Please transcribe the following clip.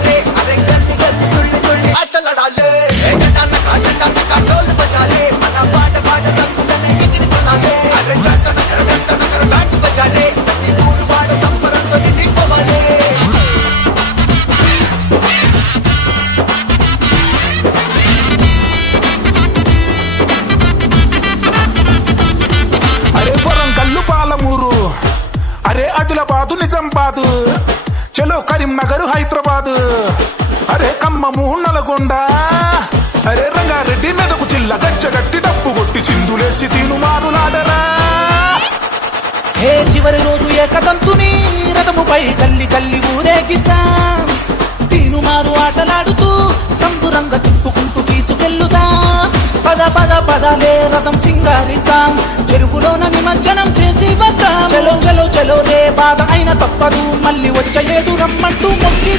బజారే అరే గల్లి గల్లి తుళ్ళి తుళ్ళి ఆటలాడాలే జెండానక జెండానక ఢోల్ బజారే మన పాట పాట తప్పులనే ఎగిరితున్నాలే అరే గంట బ్యాండ్ బజారే ప్రతి ఊరు వాడ సంబరంతో నిండిపోవాలే అరే వరంగల్లు పాలమూరు అరే ఆదిలాబాదు నిజామాబాదు చలో కరీంనగర్ హైదరాబాద్ అరే ఖమ్మము నల్గొండ అరే రంగారెడ్డి మెదకు జిల్లా గచ్చగట్టి డప్పు కొట్టి చిందులేసి తీనుమారులాడరా ఏ చివరి రోజు ఏకదంతుని రథముపై కల్లి కల్లి ఊరేగిద్దాం తీనుమారు ఆటలాడుతూ సంబురంగా తిప్పుకుంటూ తీసుకెళ్ళుదా పద పద పదలే రథం సింగారిద్దాం చెరువులోన నిమజ్జనం చేసి వద్దాం చలో చలో చలో రే బాధ అయిన తప్పదు మళ్ళీ వచ్చేడు రమ్మంటూ మొక్కి